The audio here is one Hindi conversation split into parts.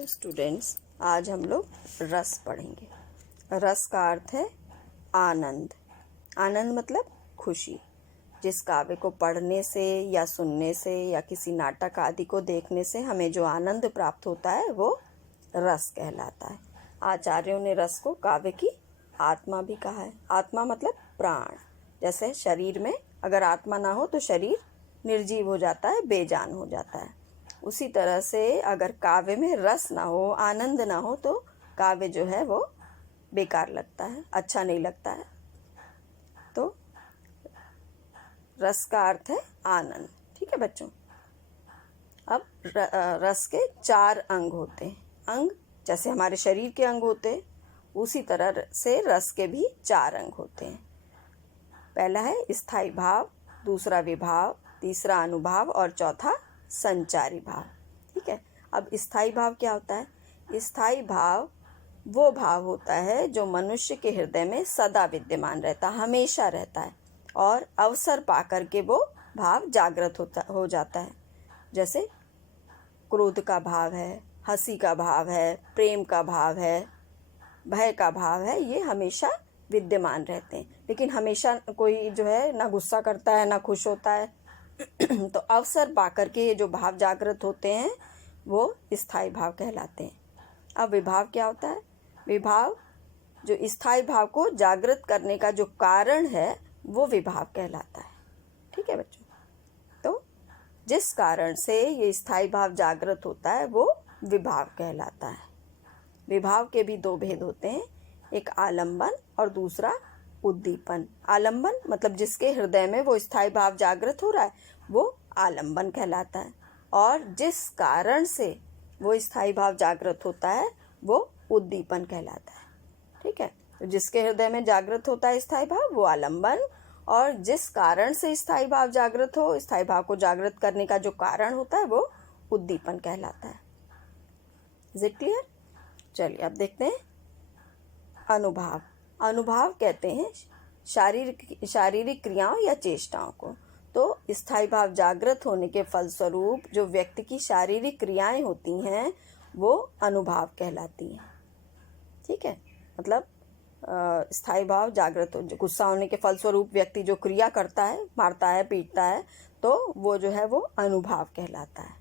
स्टूडेंट्स, आज हम लोग रस पढ़ेंगे। रस का अर्थ है आनंद। आनंद मतलब खुशी। जिस काव्य को पढ़ने से या सुनने से या किसी नाटक आदि को देखने से हमें जो आनंद प्राप्त होता है वो रस कहलाता है। आचार्यों ने रस को काव्य की आत्मा भी कहा है। आत्मा मतलब प्राण। जैसे शरीर में अगर आत्मा ना हो तो शरीर निर्जीव हो जाता है, बेजान हो जाता है। उसी तरह से अगर काव्य में रस ना हो, आनंद ना हो तो काव्य जो है वो बेकार लगता है, अच्छा नहीं लगता है। तो रस का अर्थ है आनंद। ठीक है बच्चों। अब रस के 4 अंग होते हैं। अंग जैसे हमारे शरीर के अंग होते हैं, उसी तरह से रस के भी 4 अंग होते हैं। पहला है स्थायी भाव, दूसरा विभाव, तीसरा अनुभाव और चौथा संचारी भाव। ठीक है। अब स्थायी भाव क्या होता है? स्थायी भाव वो भाव होता है जो मनुष्य के हृदय में सदा विद्यमान रहता, हमेशा रहता है और अवसर पाकर के वो भाव जागृत हो जाता है। जैसे क्रोध का भाव है, हंसी का भाव है, प्रेम का भाव है, भय का भाव है, ये हमेशा विद्यमान रहते हैं। लेकिन हमेशा कोई जो है ना गुस्सा करता है ना खुश होता है। तो अवसर पाकर के ये जो भाव जागृत होते हैं वो स्थायी भाव कहलाते हैं। अब विभाव क्या होता है? विभाव जो स्थायी भाव को जागृत करने का जो कारण है वो विभाव कहलाता है। ठीक है बच्चों। तो जिस कारण से ये स्थायी भाव जागृत होता है वो विभाव कहलाता है। विभाव के भी 2 भेद होते हैं, एक आलंबन और दूसरा उद्दीपन। आलंबन मतलब जिसके हृदय में वो स्थायी भाव जागृत हो रहा है वो आलंबन कहलाता है, और जिस कारण से वो स्थायी भाव जागृत होता है वो उद्दीपन कहलाता है। ठीक है। तो जिसके हृदय में जागृत होता है स्थायी भाव वो आलंबन, और जिस कारण से स्थायी भाव जागृत हो, स्थायी भाव को जागृत करने का जो कारण होता है वो उद्दीपन कहलाता है। Is it clear? चलिए अब देखते हैं अनुभाव। अनुभाव कहते हैं शारीरिक क्रियाओं या चेष्टाओं को। तो स्थायी भाव जागृत होने के फलस्वरूप जो व्यक्ति की शारीरिक क्रियाएं होती हैं वो अनुभाव कहलाती हैं। ठीक है। मतलब स्थायी भाव जागृत हो, गुस्सा होने के फलस्वरूप व्यक्ति जो क्रिया करता है, मारता है, पीटता है, तो वो जो है वो अनुभाव कहलाता है।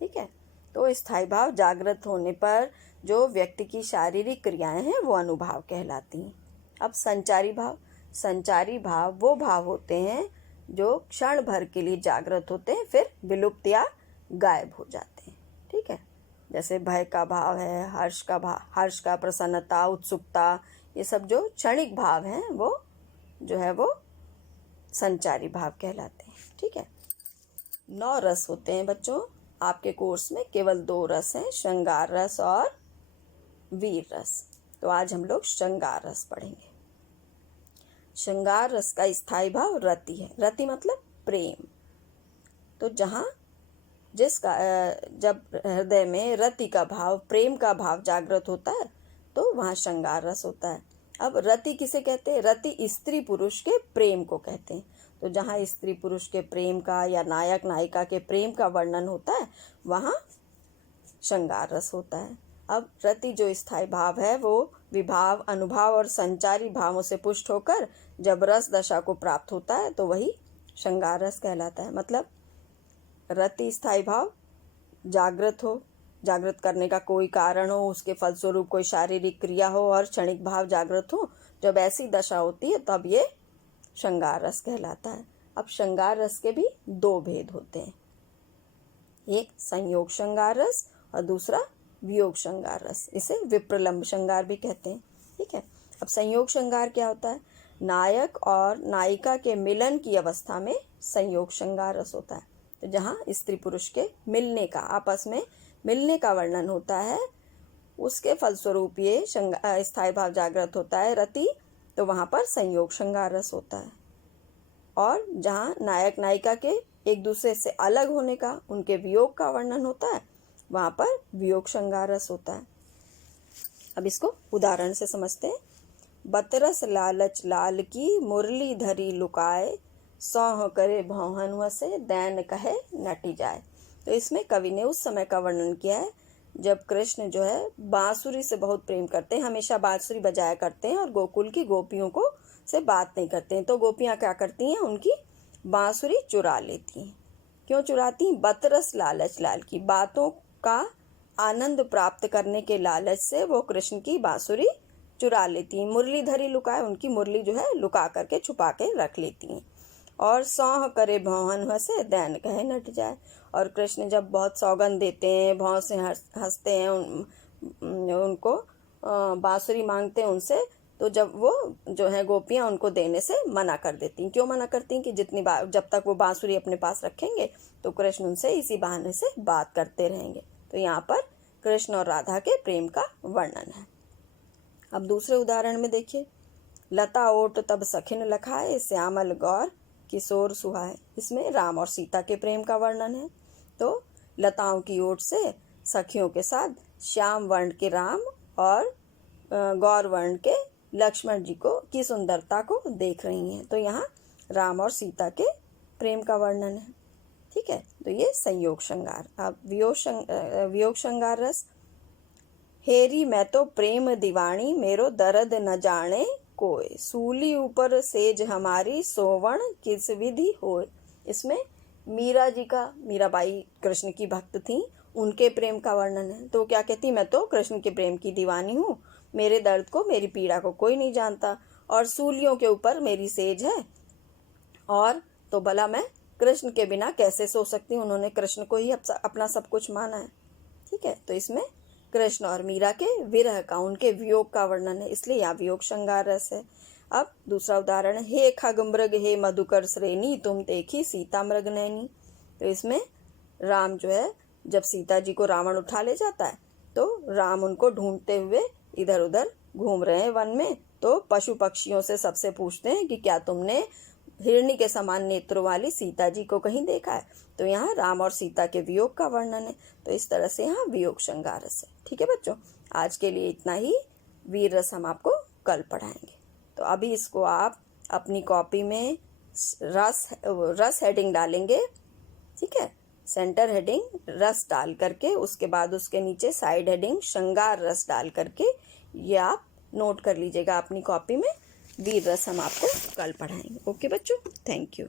ठीक है। तो स्थायी भाव जागृत होने पर जो व्यक्ति की शारीरिक क्रियाएं हैं वो अनुभाव कहलाती हैं। अब संचारी भाव। संचारी भाव वो भाव होते हैं जो क्षण भर के लिए जागृत होते हैं फिर विलुप्त या गायब हो जाते हैं। ठीक है। जैसे भय का भाव है, हर्ष का, प्रसन्नता, उत्सुकता, ये सब जो क्षणिक भाव हैं वो जो है वो संचारी भाव कहलाते हैं। ठीक है। 9 रस होते हैं बच्चों। आपके कोर्स में केवल 2 रस हैं, श्रृंगार रस और वीर रस। तो आज हम लोग श्रृंगार रस पढ़ेंगे। श्रृंगार रस का स्थायी भाव रति है। रति मतलब प्रेम। तो जब हृदय में रति का भाव, प्रेम का भाव जागृत होता है तो वहाँ श्रृंगार रस होता है। अब रति किसे कहते हैं? रति स्त्री पुरुष के प्रेम को कहते हैं। तो जहाँ स्त्री पुरुष के प्रेम का या नायक नायिका के प्रेम का वर्णन होता है वहाँ श्रृंगार रस होता है। अब रति जो स्थायी भाव है वो विभाव, अनुभाव और संचारी भावों से पुष्ट होकर जब रस दशा को प्राप्त होता है तो वही श्रृंगार रस कहलाता है। मतलब रति स्थायी भाव जागृत हो, जागृत करने का कोई कारण हो, उसके फलस्वरूप कोई शारीरिक क्रिया हो और क्षणिक भाव जागृत हो, जब ऐसी दशा होती है तब ये श्रृंगार रस कहलाता है। अब श्रृंगार रस के भी 2 भेद होते हैं, एक संयोग श्रृंगार रस और दूसरा वियोग श्रृंगार रस। इसे विप्रलंब श्रृंगार भी कहते हैं। ठीक है। अब संयोग श्रृंगार क्या होता है? नायक और नायिका के मिलन की अवस्था में संयोग श्रृंगार रस होता है। तो जहाँ स्त्री पुरुष के मिलने का, आपस में मिलने का वर्णन होता है, उसके फलस्वरूप ये स्थायी भाव जागृत होता है रति, तो वहाँ पर संयोग श्रृंगार रस होता है। और जहाँ नायक नायिका के एक दूसरे से अलग होने का, उनके वियोग का वर्णन होता है, वहाँ पर वियोग श्रृंगार रस होता है। अब इसको उदाहरण से समझते हैं। बतरस लालच लाल की मुरली धरी लुकाए, सौह करे भौहन से दैन कहे नटी जाए। तो इसमें कवि ने उस समय का वर्णन किया है जब कृष्ण जो है बांसुरी से बहुत प्रेम करते हैं, हमेशा बांसुरी बजाया करते हैं और गोकुल की गोपियों को से बात नहीं करते हैं, तो गोपियाँ क्या करती हैं, उनकी बांसुरी चुरा लेती हैं। क्यों चुराती हैं? बतरस लालच लाल की, बातों का आनंद प्राप्त करने के लालच से वो कृष्ण की बांसुरी चुरा लेती हैं। मुरलीधरी लुकाए, उनकी मुरली जो है लुका करके छुपा के रख लेती हैं। और सौह करे भौहन हंसे दैन कहे नट जाए। और कृष्ण जब बहुत सौगंध देते हैं, भौं से हंसते हैं, उनको बांसुरी मांगते हैं उनसे, तो जब वो जो है गोपियाँ उनको देने से मना कर देती हैं। क्यों मना करती हैं? कि जितनी बार जब तक वो बांसुरी अपने पास रखेंगे तो कृष्ण उनसे इसी बहाने से बात करते रहेंगे। तो यहाँ पर कृष्ण और राधा के प्रेम का वर्णन है। अब दूसरे उदाहरण में देखिए, लता ओट तब सखिन लखाए, श्यामल गौर किशोर सुहाए। इसमें राम और सीता के प्रेम का वर्णन है। तो लताओं की ओट से सखियों के साथ श्याम वर्ण के राम और गौर वर्ण के लक्ष्मण जी को की सुंदरता को देख रही हैं। तो यहाँ राम और सीता के प्रेम का वर्णन है। ठीक है, तो ये संयोग श्रृंगार। अब वियोग श्रृंगार रस। हेरी मैं तो प्रेम दीवानी, मेरो दर्द न जाने कोय, सूली ऊपर सेज हमारी, सोवण किस विधि होय। इसमें मीरा जी का, मीराबाई कृष्ण की भक्त थी, उनके प्रेम का वर्णन है। तो क्या कहती, मैं तो कृष्ण के प्रेम की दीवानी हूँ, मेरे दर्द को, मेरी पीड़ा को कोई नहीं जानता, और सूलियों के ऊपर मेरी सेज है, और तो भला मैं कृष्ण के बिना कैसे सो सकती हूँ। उन्होंने कृष्ण को ही अपना सब कुछ माना है। ठीक है, तो इसमें कृष्ण और मीरा के विरह का, उनके वियोग का वर्णन है, इसलिए यहाँ वियोग श्रृंगार रस है। अब दूसरा उदाहरण, हे खग मृग हे मधुकर श्रेणी, तुम देखी सीता मृग नैनी। तो इसमें राम जो है जब सीता जी को रावण उठा ले जाता है, तो राम उनको ढूंढते हुए इधर उधर घूम रहे हैं वन में। तो पशु पक्षियों से सबसे पूछते हैं कि क्या तुमने हिरणी के समान नेत्रों वाली सीता जी को कहीं देखा है। तो यहाँ राम और सीता के वियोग का वर्णन है। तो इस तरह से यहाँ वियोग श्रृंगार रस है। ठीक है बच्चों, आज के लिए इतना ही। वीर रस हम आपको कल पढ़ाएंगे। तो अभी इसको आप अपनी कॉपी में रस हेडिंग डालेंगे। ठीक है, सेंटर हेडिंग रस डाल करके, उसके बाद उसके नीचे साइड हेडिंग श्रृंगार रस डाल करके ये आप नोट कर लीजिएगा अपनी कॉपी में। वीर रस हम आपको कल पढ़ाएंगे। ओके बच्चों, थैंक यू।